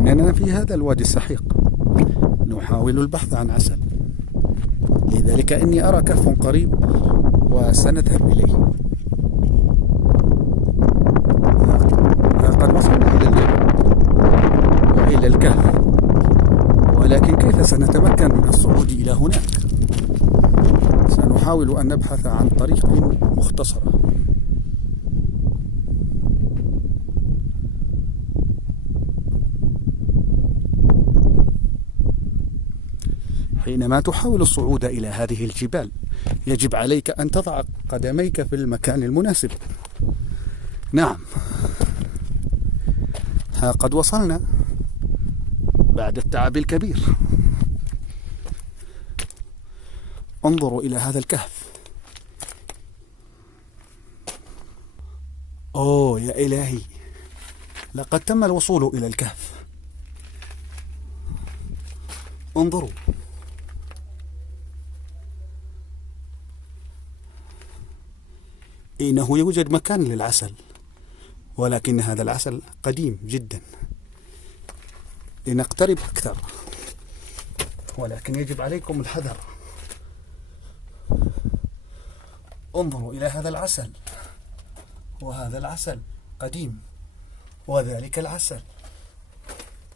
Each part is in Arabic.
إننا في هذا الوادي السحيق نحاول البحث عن عسل، لذلك إني أرى كهف قريب وسنذهب إليه. لقد وصلنا إلى الجبل وإلى الكهف، ولكن كيف سنتمكن من الصعود إلى هناك؟ سنحاول أن نبحث عن طريق مختصرة. حينما تحاول الصعود إلى هذه الجبال يجب عليك أن تضع قدميك في المكان المناسب. نعم، ها قد وصلنا بعد التعب الكبير. انظروا إلى هذا الكهف. أوه يا إلهي، لقد تم الوصول إلى الكهف. انظروا، إنه يوجد مكان للعسل، ولكن هذا العسل قديم جدا. لنقترب أكثر، ولكن يجب عليكم الحذر. انظروا إلى هذا العسل، وهذا العسل قديم، وذلك العسل.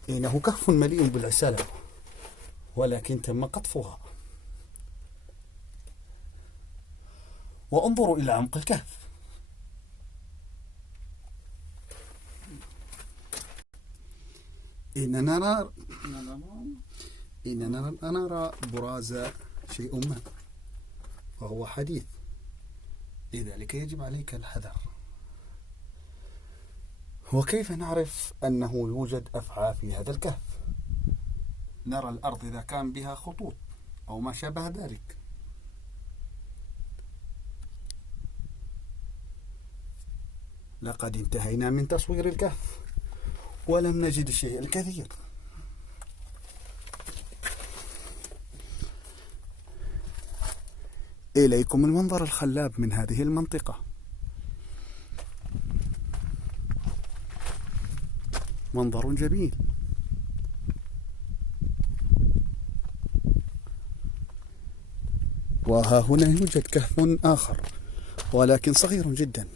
إنه كهف مليء بالعسالة، ولكن تم قطفها. وانظروا إلى عمق الكهف. إننا نرى براز شيء ما، وهو حديث، لذلك يجب عليك الحذر. وكيف نعرف أنه يوجد أفعى في هذا الكهف؟ نرى الأرض إذا كان بها خطوط أو ما شابه ذلك. لقد انتهينا من تصوير الكهف ولم نجد الشيء الكثير. إليكم المنظر الخلاب من هذه المنطقة. منظر جميل. وها هنا يوجد كهف آخر، ولكن صغير جدا.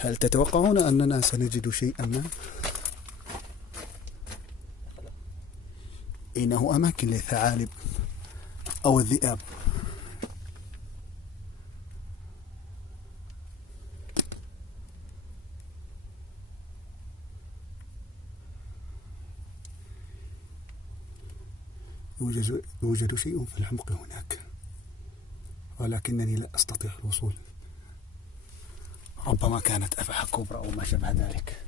هل تتوقعون أننا سنجد شيئا ما؟ إنه أماكن للثعالب أو الذئاب. يوجد شيء في العمق هناك، ولكنني لا أستطيع الوصول. ربما كانت أفعى كبرى أو ما شابه ذلك.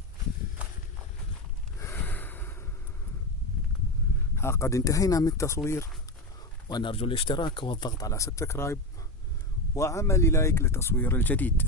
ها قد انتهينا من التصوير، ونرجو الاشتراك والضغط على سبسكرايب وعمل لايك لتصوير الجديد.